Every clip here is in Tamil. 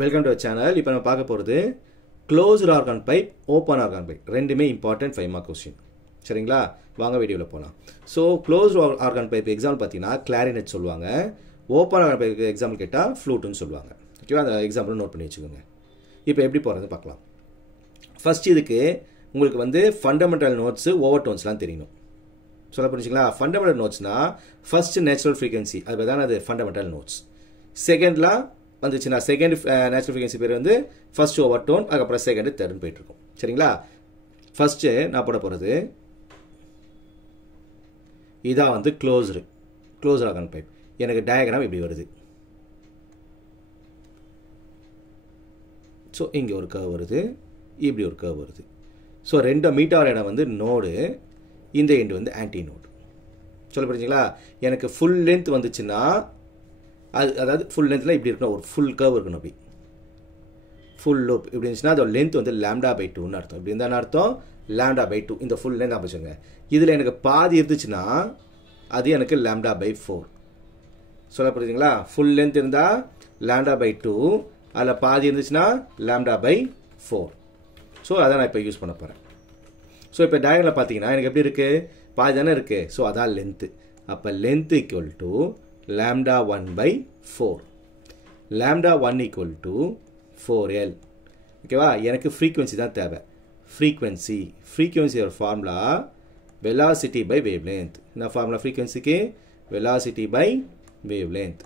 Welcome to channel. இப்போ நம்ம பார்க்க போகிறது closed argon pipe, open argon pipe ரெண்டுமே இம்பார்ட்டன்ட் 5 மார்க் கொஸ்டின். சரிங்களா, வாங்க வீடியோவில் போகலாம். So closed argon pipe example பார்த்தீங்கன்னா கிளாரினெட் சொல்லுவாங்க. ஓப்பன் ஆர்கான் பைப் எக்ஸாம்பிள் கேட்டால் ஃப்ளூட்டுன்னு சொல்லுவாங்க. ஓகேவா, அந்த எக்ஸாம்பிள் நோட் பண்ணி வச்சுக்கோங்க. இப்போ எப்படி போகிறது பார்க்கலாம். ஃபர்ஸ்ட் இதுக்கு உங்களுக்கு வந்து ஃபண்டமெண்டல் நோட்ஸு ஓவர் டோன்ஸ்லாம் தெரியணும். சொல்ல புரிஞ்சுங்களா? ஃபண்டமெண்டல் நோட்ஸ்னால் ஃபர்ஸ்ட் நேச்சுரல் ஃப்ரீக்வன்சி, அது தான் அது ஃபண்டமெண்டல் நோட்ஸ். செகண்ட்லாம் வந்துச்சுன்னா செகண்ட் நேச்சுரல் ஃப்ரீக்வன்சி பேர் வந்து ஃபர்ஸ்ட் ஓவர் டோன், அதுக்கப்புறம் செகண்ட் தேர்ட்னு போயிட்டு இருக்கும். சரிங்களா, ஃபர்ஸ்ட்டு நான் போட போகிறது இதான் வந்து க்ளோஸ்டு ஆர்கான் பைப். எனக்கு டயக்ராம் இப்படி வருது. ஸோ இங்கே ஒரு கர்வ் வருது, இப்படி ஒரு கர்வ் வருது. ஸோ ரெண்டு மீட் ஆகிற இடம் வந்து நோடு, இந்த எண்டு வந்து ஆன்டி நோடு. சொல்ல புரிஞ்சுங்களா? எனக்கு ஃபுல் லென்த் வந்துச்சுன்னா அதாவது ஃபுல் லென்த்தில் இப்படி இருக்கணும், ஒரு ஃபுல் கர்வ் இருக்கணும். அப்படி ஃபுல் லூப் இப்படி இருந்துச்சுன்னா அதோட லென்த் வந்து λ/2ன்னு அர்த்தம். இப்படி இருந்தால் அர்த்தம் λ/2. இந்த ஃபுல் லென்த் அமைச்சுங்க. இதில் எனக்கு பாதி இருந்துச்சுன்னா அது எனக்கு λ/4. சொல்ல புரியுதுங்களா? ஃபுல் லென்த் இருந்தால் λ/2, அதில் பாதி இருந்துச்சுன்னா λ/4. ஸோ அதை நான் இப்போ யூஸ் பண்ண போகிறேன். ஸோ இப்போ டயக்ராமில் பார்த்தீங்கன்னா எனக்கு எப்படி இருக்குது, பாதி தானே இருக்குது. ஸோ அதான் லென்த்து. அப்போ length equal to λ1/4. λ1 equal to 4L. ஓகேவா, எனக்கு ஃப்ரீக்வன்சி தான் தேவை. ஃப்ரீக்வன்சியோட formula velocity by wave length. என்ன ஃபார்முலா ஃப்ரீக்வன்சிக்கு? Velocity by wave length.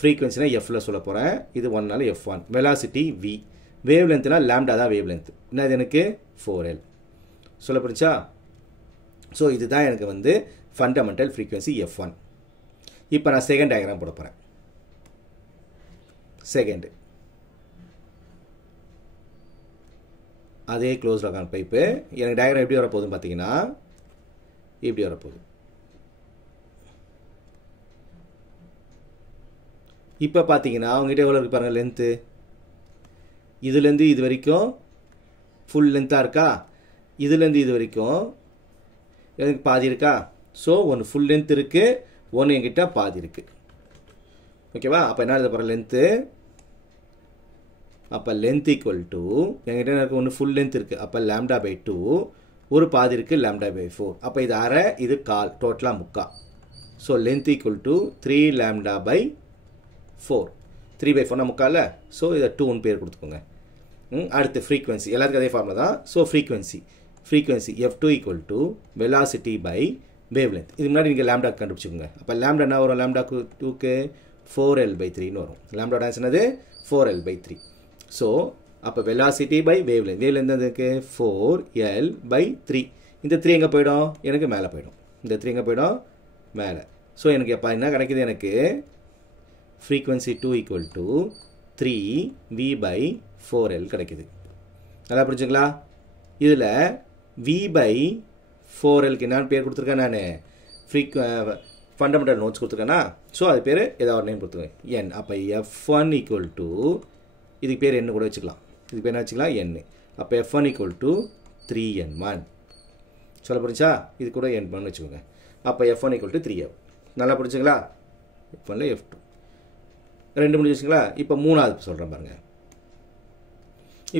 ஃப்ரீக்வன்சினா எஃப்ல சொல்ல போகிறேன். இது 1நால F1. Velocity V. வேவ் லென்த்னா லாம்டா தான் வேவ் லென்த். என்ன இது எனக்கு 4L. சொல்ல புரிச்சா? ஸோ இதுதான் எனக்கு வந்து ஃபண்டமெண்டல் ஃப்ரீக்வன்சி F1. இப்போ நான் செகண்ட் டயக்ராம் போட போகிறேன். செகண்ட் அதே க்ளோஸ்டு ஆர்கான் பைப்பு. எனக்கு டயக்ராம் எப்படி வரப்போகுதுன்னு பார்த்தீங்கன்னா இப்படி வரப்போகுது. இப்போ பார்த்தீங்கன்னா அவங்ககிட்ட எவ்வளோ இருக்கு பாருங்கள் லென்த்து. இதுலேருந்து இது வரைக்கும் ஃபுல் லென்த்தாக இருக்கா, இதுலேருந்து இது வரைக்கும் எனக்கு பாதி இருக்கா. ஸோ ஒன்று ஃபுல் லென்த் இருக்குது, ஒன்று என்கிட்ட பாதி இருக்குது. ஓகேவா, அப்போ என்ன எழுத போகிற லென்த்து. அப்போ லென்த் ஈக்குவல் டு என்கிட்ட எனக்கு ஒன்று ஃபுல் லென்த் இருக்குது, அப்போ λ/2, ஒரு பாதி இருக்குது λ/4. அப்போ இது அரை, இது கால், டோட்டலாக முக்கா. So length equal to 3λ/4. 3/4 முக்கால. ஸோ இதை 2ன்னு பேர் கொடுத்துக்கோங்க. அடுத்து ஃப்ரீக்வன்சி எல்லாத்துக்கும் அதே ஃபார்முலா தான். So frequency F2 equal to velocity by wave length. இது முன்னாடி நீங்கள் லாம்டா கண்டுபிடிச்சிக்கோங்க. அப்போ லாம்டா என்ன வரும்? λ2க்கு 4L/3ன்னு வரும். லாம்டா டான்ஸ்னது 4L/3. ஸோ அப்போ velocity by wave length. Wave length அதுக்கு 4L/3. இந்த 3 எங்கே போயிடும்? எனக்கு மேலே போயிடும். இந்த 3 எங்கே போயிடும்? மேலே. ஸோ எனக்கு எப்போ என்ன கிடைக்குது? எனக்கு ஃப்ரீக்வன்சி 2 ஈக்குவல் டு 3V/4L கிடைக்குது. நல்லா புரிஞ்சுங்களா? இதில் V/4Lக்கு என்னன்னு பேர் கொடுத்துருக்கேன் நான், ஃபண்டமெண்டல் நோட்ஸ் கொடுத்துருக்கேன்னா. ஸோ அது பேர் ஏதாவது ஒரு நேம் கொடுத்துருக்கேன், N. அப்போ F1 ஈக்குவல் டு இதுக்கு பேர் என்ன கூட வச்சுக்கலாம், இதுக்கு பேர் என்ன வச்சுக்கலாம், N. அப்போ F1 ஈக்குவல் டு 3N1. சொல்ல புரிஞ்சா? இது கூட N1 வச்சுக்கோங்க. அப்போ F1 ஈக்குவல் டு 3F. நல்லா புரிஞ்சுங்களா? F1ல F2 ரெண்டு முடிஞ்சுங்களா? இப்போ மூணாவது சொல்கிறேன் பாருங்க.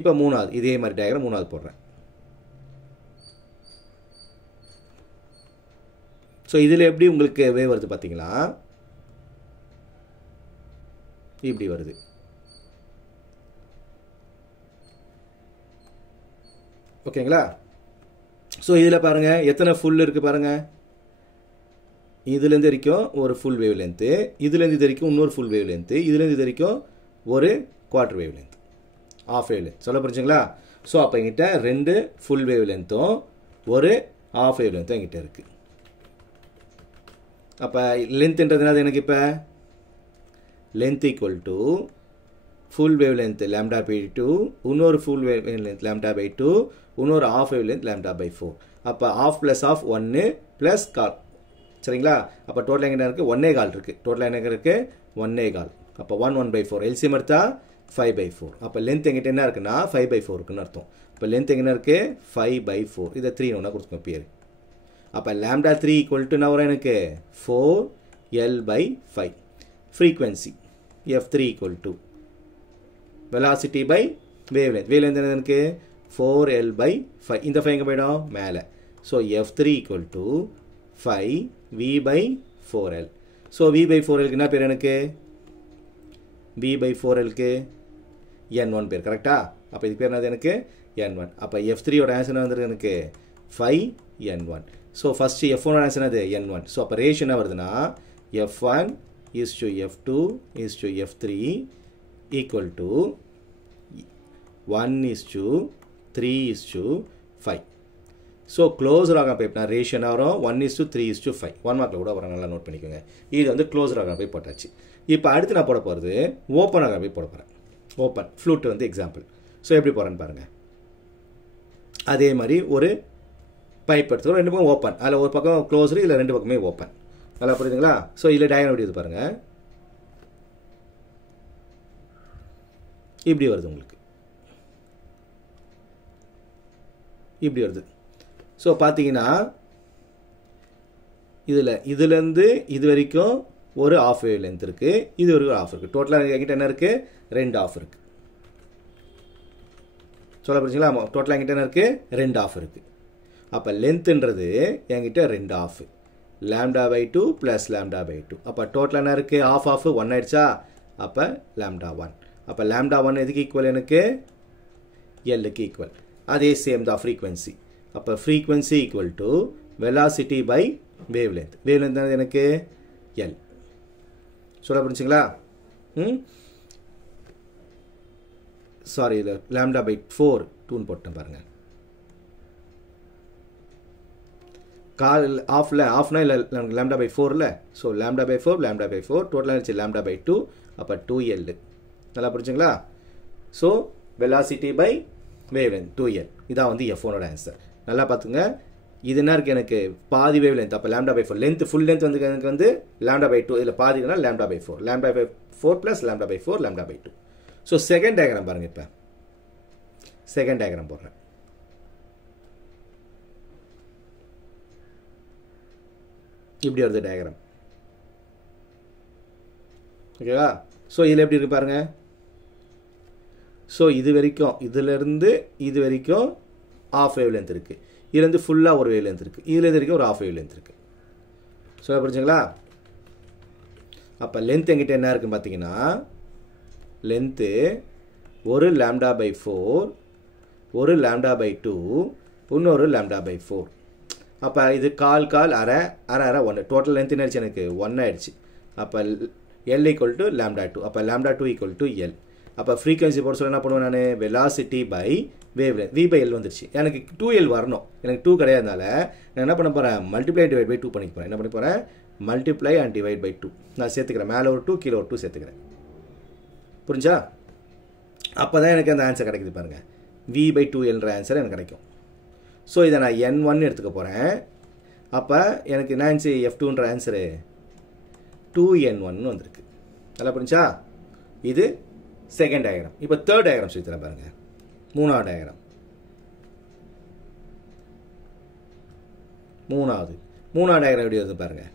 இப்போ மூணாவது இதே மாதிரி டயக்ராம் மூணாவது போடுறேன். ஸோ இதில் எப்படி உங்களுக்கு வேவ் வருது பார்த்தீங்களா? இப்படி வருது. ஓகேங்களா? ஸோ இதில் பாருங்கள் எத்தனை ஃபுல் இருக்குது பாருங்கள். இதுலேருந்து வரைக்கும் ஒரு ஃபுல் வேவ் லென்த்து, இதுலேருந்து இது வரைக்கும் இன்னொரு ஃபுல் வேவ் லென்த்து, இதுலேருந்து இது வரைக்கும் ஒரு quarter wavelength, half wavelength. சொல்ல புரிஞ்சுங்களா? ஸோ அப்போ எங்கிட்ட ரெண்டு ஃபுல் வேவ் லென்த்தும் ஒரு ஆஃப் வேவ் லென்த்தும் எங்கிட்ட இருக்குது. அப்போ லென்த்ன்றதுனால எனக்கு இப்போ length equal to full wave length λ/2, இன்னொரு ஃபுல் வேவ் லென்த் λ/2, இன்னொரு ஆஃப் வேவ் லென்த் λ/4. அப்போ ஆஃப் ப்ளஸ் ஆஃப் 1 ப்ளஸ் கால். சரிங்களா? அப்போ டோட்டல் எங்கே இருக்குது? 1/4 இருக்குது. டோட்டல் என்ன இருக்குது? 1/4. அப்போ 1/4 எல்சிஎம் எடுத்தா 5/4. அப்போ லென்த் எங்கிட்ட என்ன இருக்குன்னா 5/4 இருக்குன்னு அர்த்தம். இப்போ லென்த் எங்கே இருக்குது? 5/4. இதை 3 ஒன்றா கொடுத்துக்கோங்க பேர். அப்போ λ3 ஈக்குவல் டு என்ன வரும் எனக்கு? 4L/5. frequency F3 equal to velocity by wavelength. Wavelength என்னதுக்கு 4L by 5. இந்த 5 எங்க போயிடும் மேலே. So F3 equal to 5 V by 4L. So V by 4L என்ன பேர் எனக்கு? V by 4L க்கு N1 பேர் கரெக்டா? அப்போ இது பேர் என்னது எனக்கு? N1. அப்போ F3 ஓட ஆன்சர் வந்துருக்கு எனக்கு 5N1. So first F1 ஓட ஆன்சர் என்னது? N1. So அப்போ ரேஷியோ என்ன வருதுன்னா F1 is to F2 is to F3 equal to 1 is to 3 is to 5. So closer ஆக போய்னா ரேஷியோ என்ன வரும்? 1 is to 3 is to 5. 1 மார்க்கில் கூட வர நல்லா நோட் பண்ணிக்கோங்க. இது வந்து க்ளோஸர் ஆக போய் போட்டாச்சு. இப்போ அடுத்து நான் போட போகிறது ஓப்பன் ஆக போய் போட போகிறேன். ஓப்பன் ஃப்ளூட் வந்து எக்ஸாம்பிள். ஸோ எப்படி போகிறேன்னு பாருங்கள். அதே மாதிரி ஒரு பைப் எடுத்துக்கிறோம். ரெண்டு பக்கம் ஓப்பன். அதில் ஒரு பக்கம் க்ளோஸரு, இதில் ரெண்டு பக்கமே ஓப்பன். நல்லா புரியுதுங்களா? ஸோ இதில் டயக்ராம் எப்படி இது பாருங்கள். இப்படி வருது உங்களுக்கு. இப்படி வருது. ஸோ பார்த்தீங்கன்னா இதுலேருந்து இது வரைக்கும் ஒரு ஆஃப் வேவ் லென்த் இருக்குது. இது வரைக்கும் ஒரு ஆஃப் இருக்குது. டோட்டலாக என்கிட்ட என்ன இருக்குது? 2 ஆஃப் இருக்குது. சொல்ல புரிஞ்சுங்களா? டோட்டலாக என்கிட்ட என்ன இருக்குது? 2 ஆஃப் இருக்குது. அப்போ லென்த்துன்றது என்கிட்ட 2 ஆஃப். λ/2 ப்ளஸ் λ/2. அப்போ டோட்டலாக என்ன இருக்குது? ஆஃப் 1 ஆயிடுச்சா? அப்போ λ1. அப்போ λ1 எதுக்கு ஈக்குவல் எனக்கு? எல்லுக்கு ஈக்குவல். அதே சேம் தான் ஃப்ரீக்வன்சி. அப்போ frequency equal to velocity by wave length. Wave length எனக்கு எல். சொல்ல புரிஞ்சுங்களா? சாரி, இது λ/4 2ன்னு போட்டேன் பாருங்க. ஆஃப்னா இல்லை λ/4 இல்லை. ஸோ λ/4 டோட்டலாக இருந்துச்சு λ/2. அப்போ 2L. நல்லா புரிஞ்சுங்களா? So velocity by wave length 2L. இதான் வந்து F1ஓட ஆன்சர். நல்லா பார்த்துங்க. இது என்ன இருக்குது எனக்கு? பாதி வேவ் லென்த். அப்போ λ/4 லென்த் ஃபுல் லென்த் வந்து எனக்கு வந்து λ/2. இதில் பாதினா λ/4. λ/4 ப்ளஸ் λ/4 λ/2. ஸோ செகண்ட் டயக்ராம் பாருங்கள். இப்போ செகண்ட் டயக்ராம் போடுறேன். இப்படி வருது டயக்ராம். ஓகேவா? ஸோ இதில் எப்படி இருக்கு பாருங்க. ஸோ இது வரைக்கும் இதிலிருந்து இது வரைக்கும் ஆஃப் வேவ் லென்த் இருக்குது. இதுலேருந்து ஃபுல்லாக ஒரு வேவ் லென்த் இருக்குது. இதுலேருந்து வரைக்கும் ஒரு ஆஃப் வேவ் லென்த் இருக்குது. ஸோ புரிஞ்சுங்களா? அப்போ லென்த் எங்கிட்ட என்ன இருக்குன்னு பார்த்தீங்கன்னா, லென்த்து ஒரு λ/4, ஒரு λ/2, இன்னொரு λ/4. அப்போ இது கால் அரை 1. டோட்டல் லென்த் என்ன ஆயிடுச்சு எனக்கு? 1 ஆயிடுச்சு. அப்போ L ஈக்குவல் டு λ2. அப்போ λ2 ஈக்குவல் டு L. அப்போ ஃப்ரீக்வன்சி போட சொல்ல என்ன பண்ணுவேன் நான்? Velocity by wave length. V/L வந்துருச்சு. எனக்கு 2L வரணும். எனக்கு 2 கிடையாதுனால நான் என்ன பண்ண போகிறேன்? மல்டிப்ளை டிவைட் பை 2 பண்ணிக்க போகிறேன். என்ன பண்ண போகிறேன்? மல்டிப்ளை அண்ட் டிவைட் பை 2 நான் சேர்த்துக்கிறேன். மேலே ஒரு 2 கீழே ஒரு 2 சேர்த்துக்கிறேன். புரிஞ்சா? அப்போ தான் எனக்கு அந்த ஆன்சர் கிடைக்குது பாருங்கள். V/2Lன்ற ஆன்சர் எனக்கு கிடைக்கும். ஸோ இதை நான் N1 எடுத்துக்க போகிறேன். அப்போ எனக்கு என்ன ஆன்சர்? F2ன்ற ஆன்சரு 2N1 வந்திருக்கு. நல்லா புரிஞ்சா? இது செகண்ட் டயக்ராம். இப்போ தேர்ட் டயக்ராம் சொல்லி தரேன் பாருங்கள். மூணாவது டயக்ராம். மூணாவது டயக்ராம் எப்படி வருது பாருங்கள்.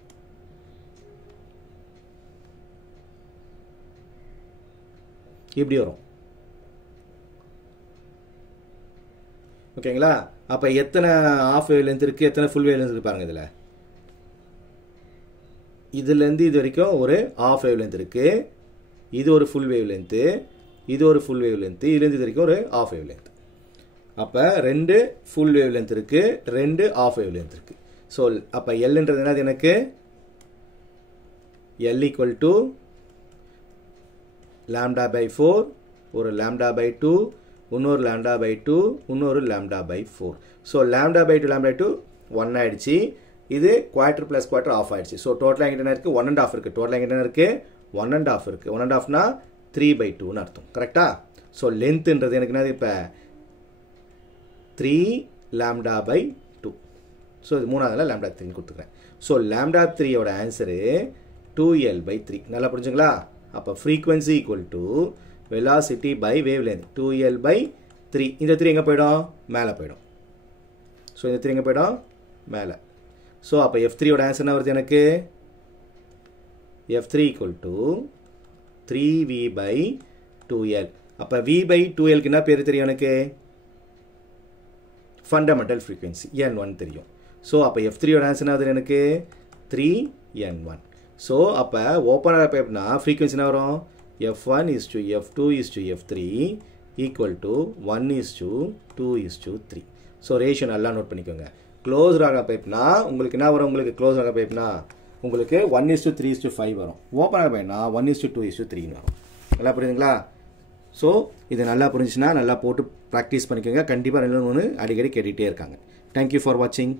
இப்படி வரும். ஓகேங்களா? அப்போ எத்தனை ஆஃப் வேவ் லென்த் இருக்குது, எத்தனை ஃபுல் வேவ் லென்த் இருக்குது பாருங்கள். இதுலேருந்து இது வரைக்கும் ஒரு ஆஃப் வேவ் லென்த் இருக்குது. இது ஒரு ஃபுல் வேவ் லென்த்து, இது ஒரு ஃபுல் வேவ் லென்த்து, இதுலேருந்து இது வரைக்கும் ஒரு ஆஃப் வேவ் லென்த். அப்போ 2 ஃபுல் வேவ் லென்த் இருக்குது, 2 ஆஃப் வேவ் லென்த் இருக்குது. ஸோ அப்போ எல்ன்றது என்னது எனக்கு? L ஈக்குவல் டு λ/4, ஒரு λ/2, இன்னொரு λ/2, இன்னொரு λ/4. ஸோ λ/2 λ/2 1 ஆயிடுச்சு. இது குவார்டர் ப்ளஸ் குவார்டர் ஆஃப் ஆயிடுச்சு. ஸோ டோட்டலாக எங்கிட்ட என்ன இருக்குது? 1.5 இருக்குது. டோட்டலாக எங்கிட்ட என்ன இருக்குது? 1.5 இருக்குது. 1.5னா 3/2ன்னு அர்த்தம். கரெக்டா? ஸோ லென்த்துன்றது எனக்கு என்னது? இப்போ 3λ/2. ஸோ இது மூணாவதுல λ3 கொடுத்துக்கிறேன். ஸோ λ3யோட ஆன்சரு 2L/3. நல்லா புரிஞ்சுங்களா? அப்போ frequency equal to velocity by wave length 2L/3. இந்த 3 எங்கே போயிடும்? மேலே போயிடும். ஸோ இந்த 3 எங்கே போயிடும்? மேலே. ஸோ அப்போ F3யோட ஆன்சர் என்ன வருது எனக்கு? F3 equal to 3v by 2l. அப்போ v by 2lக்கு என்ன பேர் தெரியும் எனக்கு? ஃபண்டமெண்டல் ஃப்ரீக்வன்சி n1 தெரியும். ஸோ அப்போ f3யோட ஆன்சர் என்ன ஆகுது எனக்கு? 3n1. ஸோ அப்போ ஓப்பனாக எப்படின்னா ஃப்ரீக்வன்சி என்ன வரும்? f1 is to f2 is to f3 equal to 1 is to 2 is to 3. So ratio நல்லா நோட் பண்ணிக்கோங்க. க்ளோஸ் ராக பைப்னா உங்களுக்கு என்ன வரும்? உங்களுக்கு க்ளோஸ் ராக பைப்னா உங்களுக்கு 1 is to 3 is to 5 வரும். ஓப்பனாக பைப்னா 1 is to 2 is to 3 வரும். நல்லா புரியுதுங்களா? ஸோ இது நல்லா புரிஞ்சுன்னா நல்லா போட்டு ப்ராக்டிஸ் பண்ணிக்கோங்க. கண்டிப்பாக நல்ல ஒன்று அடிக்கடி கேட்டுகிட்டே இருக்காங்க. தேங்க்யூ ஃபார் வாட்சிங்.